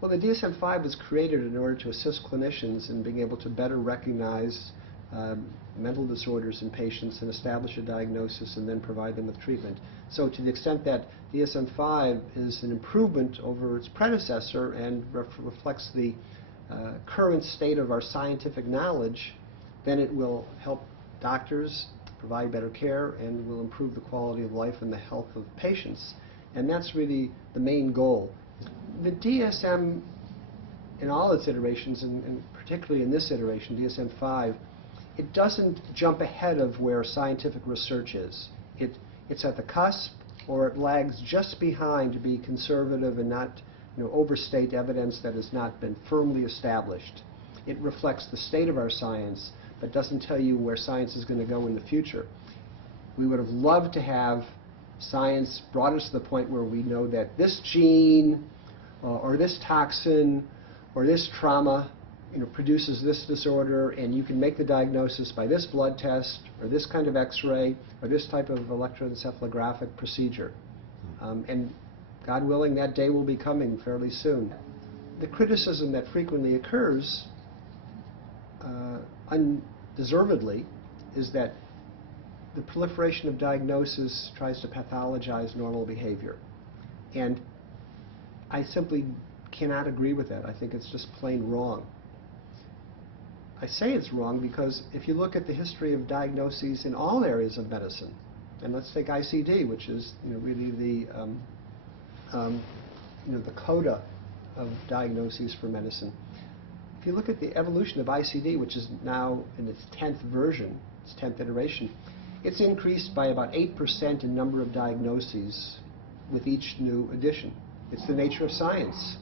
Well, the DSM-5 was created in order to assist clinicians in being able to better recognize mental disorders in patients and establish a diagnosis and then provide them with treatment. So to the extent that DSM-5 is an improvement over its predecessor and reflects the current state of our scientific knowledge, then it will help doctors provide better care and will improve the quality of life and the health of patients. And that's really the main goal. The DSM, in all its iterations, and particularly in this iteration, DSM-5, it doesn't jump ahead of where scientific research is. It's at the cusp, or it lags just behind to be conservative and not overstate evidence that has not been firmly established. It reflects the state of our science, but doesn't tell you where science is going to go in the future. We would have loved to have science brought us to the point where we know that this gene or this toxin or this trauma produces this disorder, and you can make the diagnosis by this blood test or this kind of x-ray or this type of electroencephalographic procedure. And God willing, that day will be coming fairly soon. The criticism that frequently occurs, undeservedly, is that the proliferation of diagnosis tries to pathologize normal behavior. And I simply cannot agree with that. I think it's just plain wrong. I say it's wrong because if you look at the history of diagnoses in all areas of medicine, and let's take ICD, which is really the coda of diagnoses for medicine. If you look at the evolution of ICD, which is now in its 10th version, its 10th iteration, it's increased by about 8% in number of diagnoses with each new edition. It's the nature of science.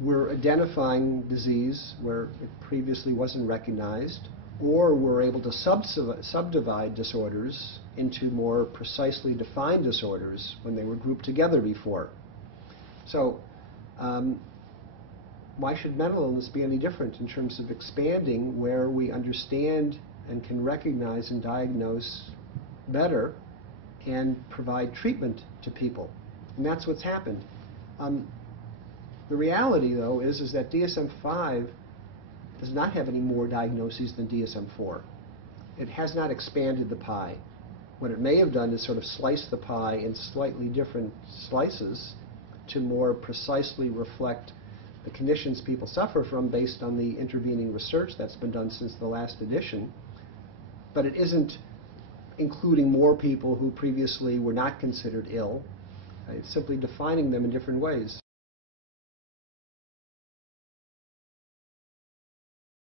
We're identifying disease where it previously wasn't recognized, or we're able to subdivide disorders into more precisely defined disorders when they were grouped together before. So why should mental illness be any different in terms of expanding where we understand and can recognize and diagnose better and provide treatment to people? And that's what's happened. The reality, though, is that DSM-5 does not have any more diagnoses than DSM-4. It has not expanded the pie. What it may have done is sort of slice the pie in slightly different slices to more precisely reflect the conditions people suffer from based on the intervening research that's been done since the last edition. But it isn't including more people who previously were not considered ill. It's simply defining them in different ways.